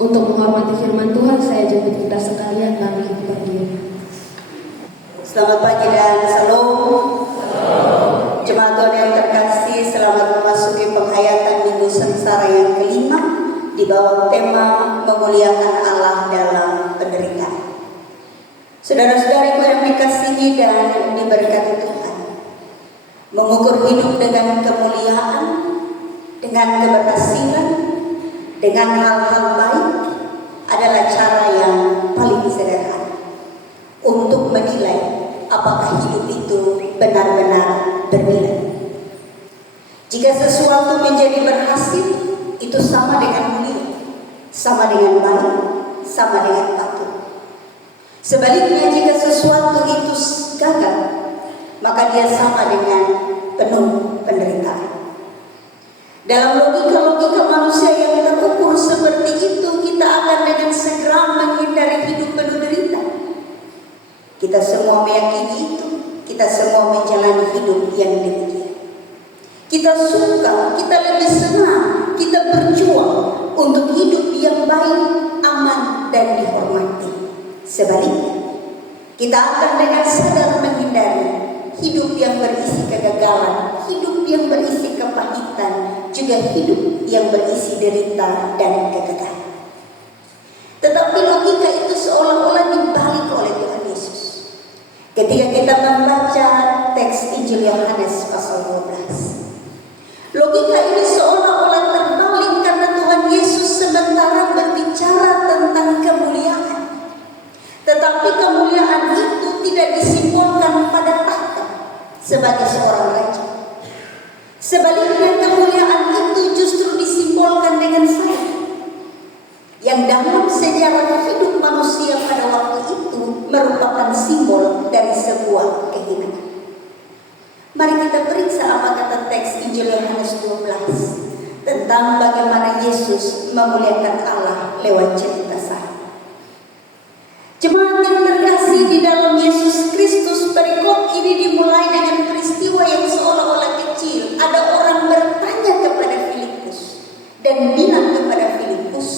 Untuk menghormati firman Tuhan, saya jemput kita sekalian, mari kita berdiri. Selamat pagi dan salam. Jemaat Tuhan yang terkasih, selamat memasuki penghayatan Minggu Sengsara yang kelima di bawah tema memuliakan Allah dalam penderitaan. Saudara-saudariku yang dikasihi dan diberkati Tuhan, mengukur hidup dengan kemuliaan, dengan keberhasilan, dengan hal-hal baik adalah cara yang paling sederhana untuk menilai apakah hidup itu benar-benar bernilai. Jika sesuatu menjadi berhasil, itu sama dengan mulia, sama dengan baik, sama dengan patut. Sebaliknya, jika sesuatu itu gagal, maka dia sama dengan penuh penderitaan. Dalam logika-logika manusia yang terukur seperti itu, kita akan dengan segera menghindari hidup penuh derita. Kita semua meyakini itu, kita semua menjalani hidup yang demikian. Kita suka, kita lebih senang, kita berjuang untuk hidup yang baik, aman, dan dihormati. Sebaliknya, kita akan dengan sadar menghindari hidup yang berisi kegagalan, hidup yang berisi kepahitan, juga hidup yang berisi derita dan kegagalan. Tetapi logika itu seolah-olah dibalik oleh Tuhan Yesus. Ketika kita membaca teks Injil Yohanes pasal 12, logika ini seolah-olah terbalik karena Tuhan Yesus sementara berbicara tentang kemuliaan. Tetapi kemuliaan itu tidak disimbolkan pada tahta sebagai seorang raja. Sebaliknya, kemuliaan itu justru disimbolkan dengan salib, yang dalam sejarah hidup manusia pada waktu itu merupakan simbol dari sebuah kehinaan. Mari kita periksa apa kata teks Injil Yohanes 12 tentang bagaimana Yesus memuliakan Allah lewat cerita salib. Jemaat yang terkasih di dalam Yesus Kristus, perikop ini dimulai dengan peristiwa yang seolah-olah kecil. Ada orang bertanya kepada Filipus dan bilang kepada Filipus,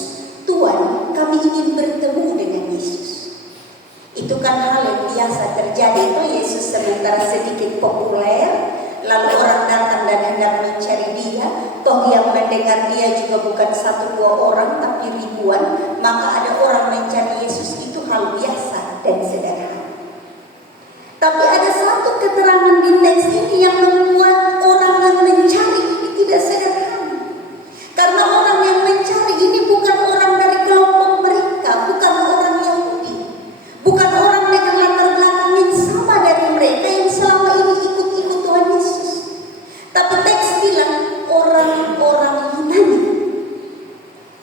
"Tuhan, kami ingin bertemu dengan Yesus." Itu kan hal yang biasa terjadi. Yesus sementara sedikit populer, lalu orang datang dan hendak mencari dia. Toh yang mendengar dia juga bukan 1-2 orang, tapi ribuan. Maka ada orang mencari Yesus, itu hal biasa dan sederhana. Tapi ada satu keterangan di teks ini yang membuat orang yang mencari ini tidak sederhana. Karena orang yang mencari ini bukan orang dari kelompok mereka, bukan orang Yahudi, bukan orang dengan latar belakang yang sama dari mereka yang selama ini ikut-ikut Tuhan Yesus. Tapi teks bilang orang-orang Yunani,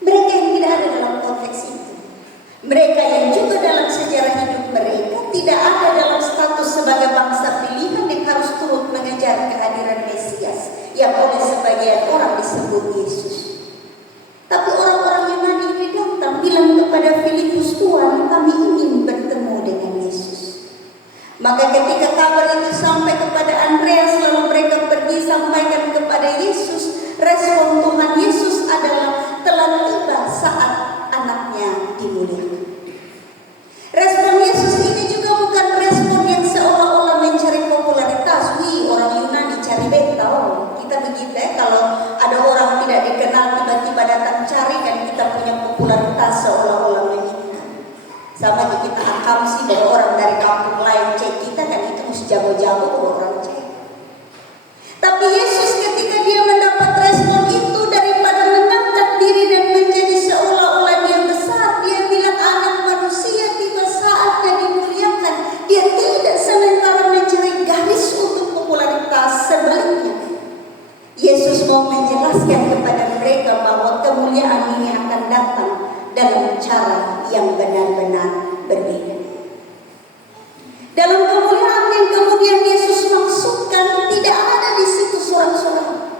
mereka yang tidak ada dalam konteks itu, mereka yang juga dalam sejarah hidup mereka tidak ada dalam status sebagai bangsa pilihan yang harus turut mengejar kehadiran Mesias yang oleh sebagian orang disebut Yesus. Tapi orang-orang Yunani ini datang bilang kepada Filipus, "Tuhan, kami ingin bertemu dengan Yesus." Maka ketika kabar itu sampai kepada Andreas, lalu mereka pergi sampaikan kepada Yesus, respon Tuhan Yesus adalah, "Telah tiba saat anaknya dimuliakan." Respon Yesus ini juga bukan respon yang seolah-olah mencari popularitas. Wih, orang Yunani cari beta. Kita begitu ya, kalau ada orang tidak dikenal tiba-tiba datang cari, dan kita punya popularitas seolah-olah meningkat. Sama kita akam sih dari orang dari kampung lain cek kita, dan itu mesti jago-jago orang cek. Tapi Yesus ketika dia mendapat respon itu, daripada mengangkat diri dan menjadi seolah-olah dia besar, dia bilang anak manusia tiba saatnya dimuliakan. Dia tidak sementara mencari garis untuk popularitas. Sebaliknya, Yesus mau menjelaskan kepada mereka bahwa kemuliaan ini akan datang dalam cara yang benar-benar berbeda. Dalam kemuliaan yang kemudian Yesus maksudkan, tidak ada di situ sorak-sorai.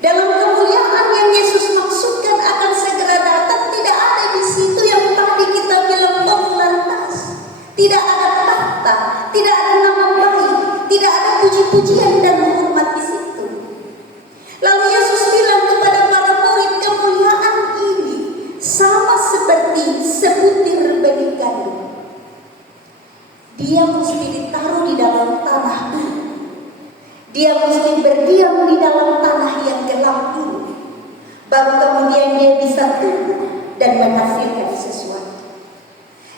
Dalam kemuliaan yang Yesus maksudkan akan segera datang, tidak ada di situ yang tadi kita bilang popularitas. Tidak ada tahta, tidak ada nama baik, tidak ada puji-pujian dan hormat di situ. Lalu Yesus bilang kepada para murid, kemuliaan ini sama dia mesti ditaruh di dalam tanah dulu. Dia mesti berdiam di dalam tanah yang gelap dulu. Baru kemudian dia bisa tumbuh dan menghasilkan sesuatu.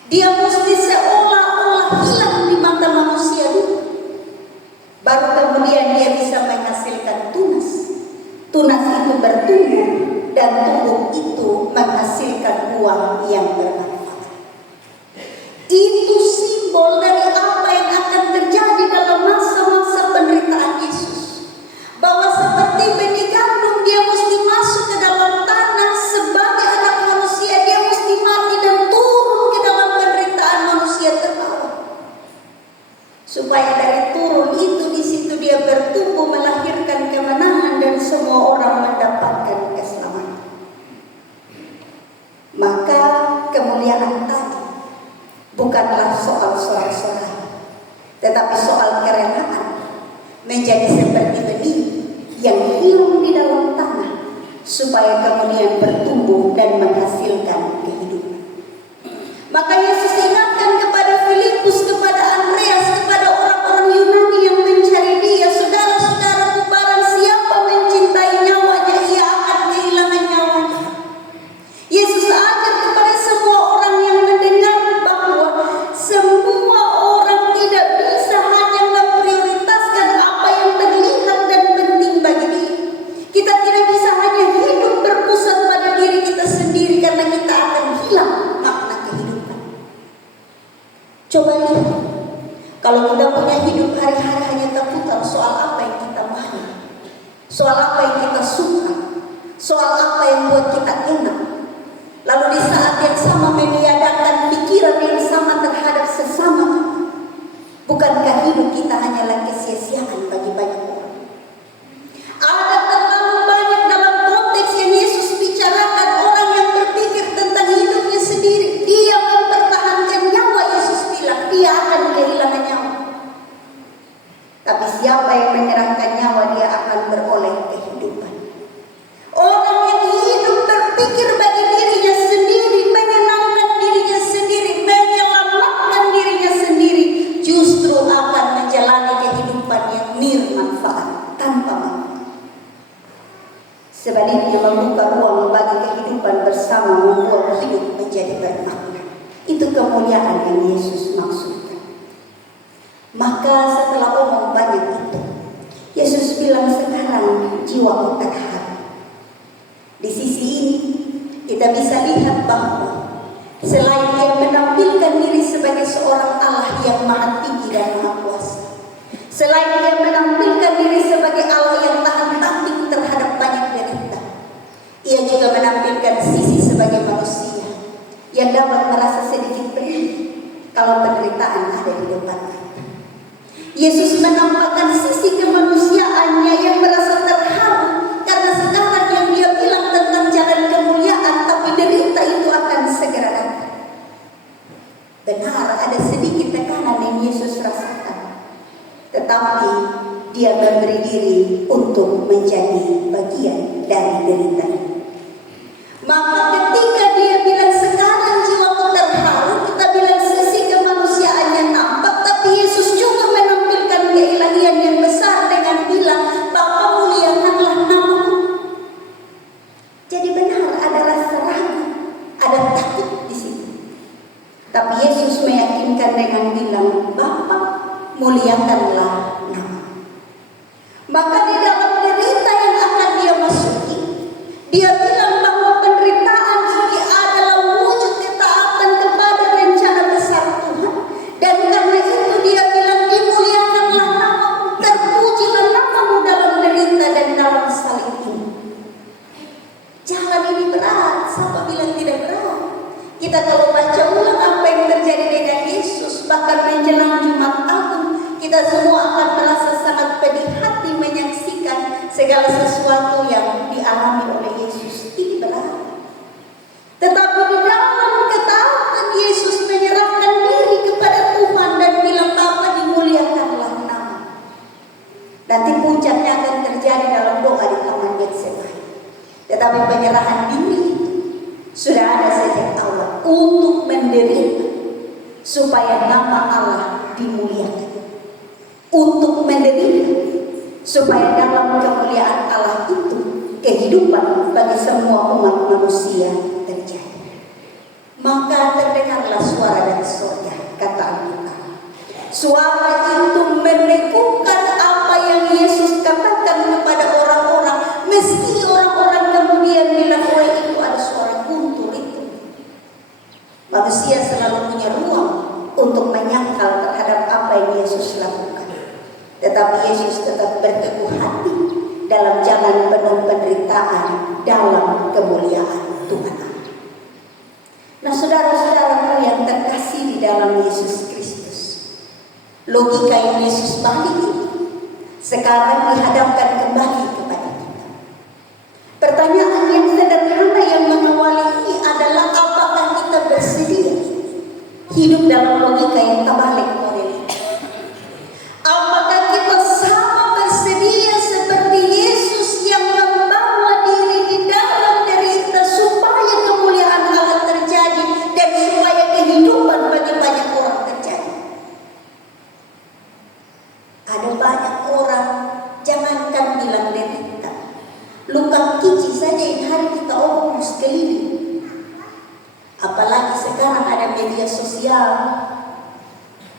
Dia mesti seolah-olah hilang di mata manusia dulu. Baru kemudian dia bisa menghasilkan tunas. Tunas itu bertumbuh dan tumbuh itu menghasilkan buah yang bermanfaat. Itu simbol dari apa yang akan terjadi dalam masa-masa penderitaan Yesus. Bahwa seperti benih gandum dia mesti masuk ke dalam tanah sebagai anak manusia. Dia mesti mati dan turun ke dalam penderitaan manusia terbawah. Supaya dari turun itu di situ dia bertumbuh melahirkan kemenangan dan semua orang mendapatkan keselamatan. Maka kemuliaan tadi bukanlah soal sorak-sorai, tetapi soal kerelaan menjadi seperti benih yang hilang di dalam tanah supaya kemudian bertumbuh dan menghasilkan kehidupan. Maka Yesus ingatkan kepada Filipus, kepada Andreas, kepada orang-orang Yunani yang mencari dia, saudara-saudaraku, barang siapa mencintai nyawanya, ia akan kehilangan nyawanya. Yesus ajar kepada semua orang yang mendengar bahwa semua orang tidak bisa hanya memprioritaskan apa yang terlihat dan penting bagi diri. Kita tidak bisa hanya hidup berpusat pada diri kita sendiri karena kita akan hilang makna kehidupan. Coba lihat, kalau kita punya hidup hari-hari hanya terputar soal apa yang kita mau, soal apa yang kita suka, soal apa yang buat kita enak. Lalu di saat yang sama meniadakan pikiran yang sama terhadap sesama, bukankah hidup kita hanyalah kesia-siaan bagi banyak orang? Ada terlalu banyak dalam konteks yang Yesus bicarakan orang yang berpikir tentang hidupnya sendiri. Dia mempertahankan nyawa, Yesus bilang dia akan kehilangan nyawa. Tapi siapa yang menyerahkan nyawa, dia akan beroleh kehidupan. Orang yang hidup berpikir bagi dirinya sendiri, menyenangkan dirinya sendiri, menyelamatkan dirinya sendiri, justru akan menjalani kehidupan yang nirmanfaat tanpa manfaat. Sebaliknya membuka ruang bagi kehidupan bersama membuat hidup menjadi bermakna. Itu kemuliaan yang Yesus maksudkan. Maka setelah omong banyak itu, Yesus bilang sekarang jiwaku terharu. Di sisi ini kita bisa lihat bahwa selain dia menampilkan diri sebagai seorang Allah yang maha tinggi dan maha kuasa, selain dia menampilkan diri sebagai Allah yang tahan tanding terhadap banyak derita, ia juga menampilkan sisi sebagai manusia yang dapat merasa sedikit pedih kalau penderitaan ada di depannya. Yesus menampakkan sisi kemanusiaannya yang merasa terharu karena sekarang yang dia bilang tentang jalan kemuliaan, tapi derita itu akan segera datang. Benar, ada sedikit tekanan yang Yesus rasakan, tetapi dia memberi diri untuk menjadi bagian dari derita. Maka ketika dia bilang sekarang jiwaku terharu, kita bilang sisi kemanusiaannya nampak, tapi Yesus juga menampilkan keilahian yang besar dengan bilang, Bapa muliakanlah namamu. Jadi benar ada rasa ragu, ada takut di situ. Tapi Yesus meyakinkan dengan bilang, Bapa muliakanlah namamu. Maka di dalam derita yang akan dia masuki, dia bilang bahwa penderitaan ini adalah wujud ketaatan kepada rencana besar Tuhan. Dan karena itu dia bilang, dimuliakanlah namamu, terpujilah namamu dalam derita dan dalam salib ini. Jalan ini berat, siapa bilang tidak berat? Kita kalau baca ulang apa yang terjadi dengan Yesus, bahkan menjelang Jumat Agung, kita semua akan merasa sangat pedih hati menyaksikan segala sesuatu yang dialami oleh Yesus. Ini berat. Tetapi di dalam ketaatan Yesus menyerahkan diri kepada Tuhan dan bilang, Bapa dimuliakanlah nama. Nanti puncaknya akan terjadi dalam doa di Taman Getsemani. Tetapi penyerahan diri itu sudah ada sejak awal untuk menderita supaya nama Allah dimuliakan. Untuk menderita supaya dalam kemuliaan Allah itu kehidupan bagi semua umat manusia terjadi. Maka terdengarlah suara dari surga, kata Alkitab. Suara itu menegurkan apa yang Yesus katakan kepada orang-orang, meski orang-orang kemudian bilang, "Oh, itu ada suara guntur itu." Manusia selalu punya ruang untuk menyangkal terhadap apa yang Yesus lakukan. Tetapi Yesus tetap berteguh hati dalam jalan penuh penderitaan dalam kemuliaan Tuhan. Nah, saudara-saudaraku yang terkasih di dalam Yesus Kristus, logika yang Yesus balik itu sekarang dihadapkan kembali kepada kita. Pertanyaan yang sederhana yang mengawali ini adalah, apakah kita bersedia hidup dalam logika yang terbalik model ini? Apakah kita sama bersedia seperti Yesus yang membawa diri di dalam derita supaya kemuliaan Allah terjadi dan supaya kehidupan bagi banyak orang terjadi? Ada banyak orang, jangankan bilang derita, luka kecil saja yang hari kita omong sekeliling. Apalagi sekarang ada media sosial,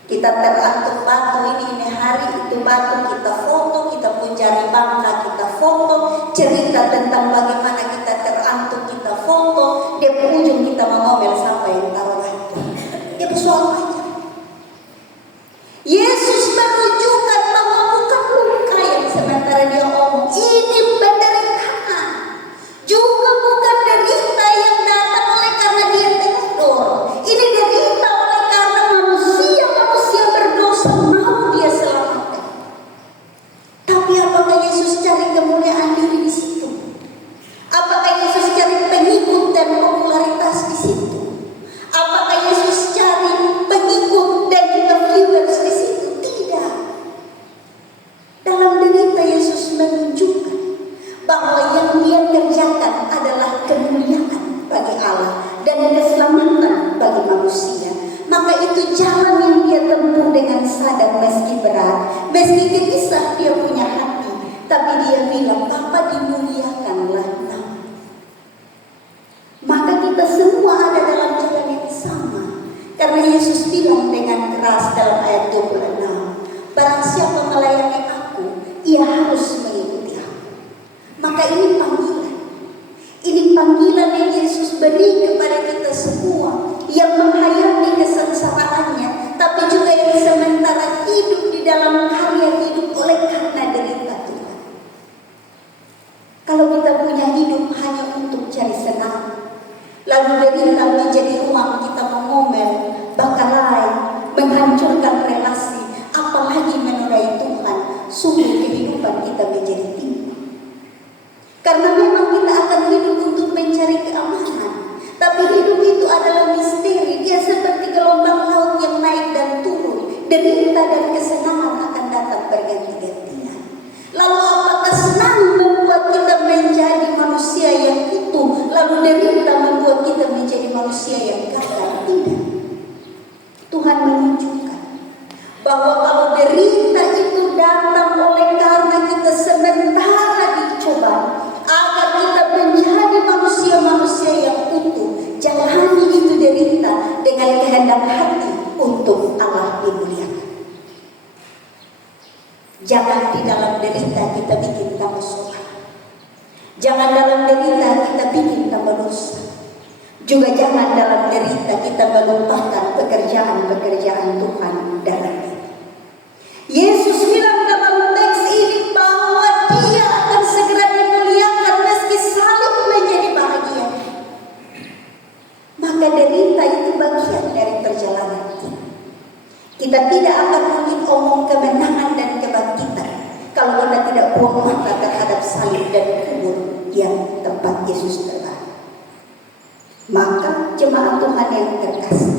kita terantuk batu ini hari itu batu kita foto, kita pun cari bangka kita foto, cerita tentang bagaimana kita terantuk kita foto, di ujung kita mengomel sampai yang taruh itu. Itu soal aja. Yesus menunjukkan bahwa bukan luka yang sementara dia omong, ini penderitaan. Juga bukan derita yang datang oleh karena dia teledor. Ini derita oleh karena manusia berdosa mau dia selamatkan. Tapi apakah Yesus cari kemuliaan diri di situ? Apakah Yesus cari pengikut dan popularitas di situ? Apakah Yesus cari pengikut dan juga viewers di situ? Tidak. Dalam derita Yesus menunjukkan bahwa yang dia kerjakan adalah kemuliaan bagi Allah dan keselamatan bagi manusia. Maka itu jalan yang dia tempuh dengan sadar meski berat, meski gelisah dia punya hati, tapi dia bilang, "Bapa, dimuliakanlah nama." Maka kita semua ada dalam jalan yang sama. Karena Yesus bilang dengan keras dalam ayat 26, "Barang siapa melayani aku, ia harus mengikuti aku." Maka ini panggilan. Ini panggilan yang Yesus beri kepada kita semua yang menghayati kesengsaraannya, tapi juga yang sementara hidup di dalam karya hidup oleh karena derita Tuhan. Kalau kita punya hidup hanya untuk cari senang, lalu derita menjadi ruang kita mengomel, bakalain, menghancurkan relasi, apalagi menodai Tuhan, sungguh kehidupan kita menjadi timpang. Karena memang kita akan hidup untuk mencari keamanan, tapi hidup itu adalah misteri. Dia seperti gelombang laut yang naik dan turun. Derita dan kesenangan akan datang berganti-gantian. Lalu apakah senang membuat kita menjadi manusia yang utuh, lalu derita membuat kita menjadi manusia yang gagal? Tidak. Tuhan menunjukkan bahwa kalau derita itu datang oleh karena kita sementara dicoba, agar kita menjadi manusia-manusia yang utuh, jalani itu derita dengan kehendak hati untuk Allah dimuliakan. Jangan di dalam derita kita bikin tambah soal. Jangan dalam derita kita bikin tambah dosa. Juga jangan dalam derita kita melupakan pekerjaan-pekerjaan Tuhan dalam kita. Yesus bilang dalam teks ini bahwa dia akan segera dimuliakan meski salib menjadi bahagia. Maka derita itu bagian dari perjalanan kita. Kita tidak akan mungkin omong kemenangan dan kebangkitan kalau kita tidak buang mata terhadap salib dan kubur yang tempat Yesus terbang. Maka jemaat Tuhan yang terkasih,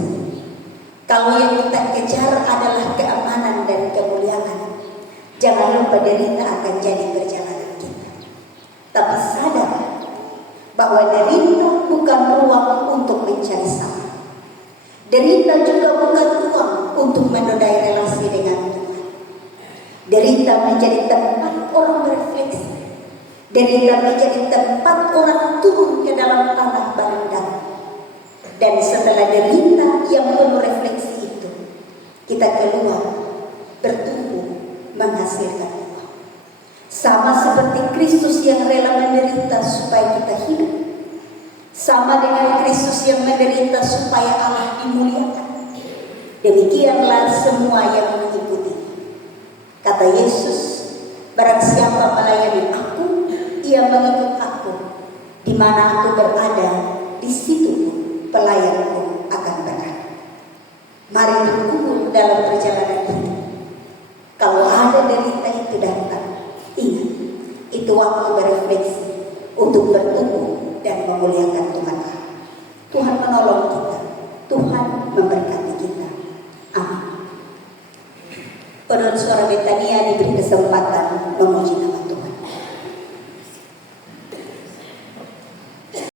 kalau yang kita kejar adalah keamanan dan kemuliaan, jangan lupa derita akan jadi perjalanan kita. Tapi sadar bahwa derita bukan ruang untuk mencari salah. Derita juga bukan ruang untuk menodai relasi Derita menjadi tempat orang berefleksi. Derita menjadi tempat orang turun ke dalam tanah bareng. Dan setelah derita yang penuh refleksi itu, kita keluar, bertumbuh, menghasilkan buah. Sama seperti Kristus yang rela menderita supaya kita hidup. Sama dengan Kristus yang menderita supaya Allah dimuliakan. Demikianlah semua yang mengikuti. Kata Yesus, barang siapa melayani aku, ia mengikut aku. Di mana aku berada, di situ pun pelayanku akan berada. Mari berkumpul dalam perjalanan ini. Kalau ada derita itu datang, ingat, itu waktu berefleksi untuk bertumbuh dan memuliakan Tuhan. Tuhan menolong kita, Tuhan memberkati kita. Amin. Penurut suara Betania diberi kesempatan memuji nama